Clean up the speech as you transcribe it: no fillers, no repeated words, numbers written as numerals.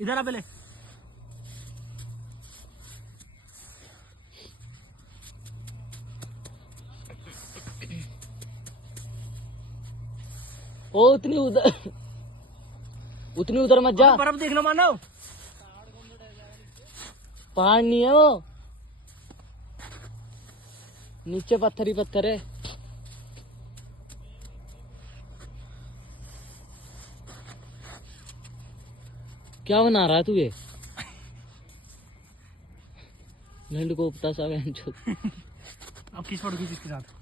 इधर आ पहले। ओ उतनी उधर मत जा। बर्फ देख लो मानव। पहाड़ नहीं है वो, नीचे पत्थर ही पत्थर है। क्या बना रहा है तू ये? लंड को उपता सा। अब किस पर इसके साथ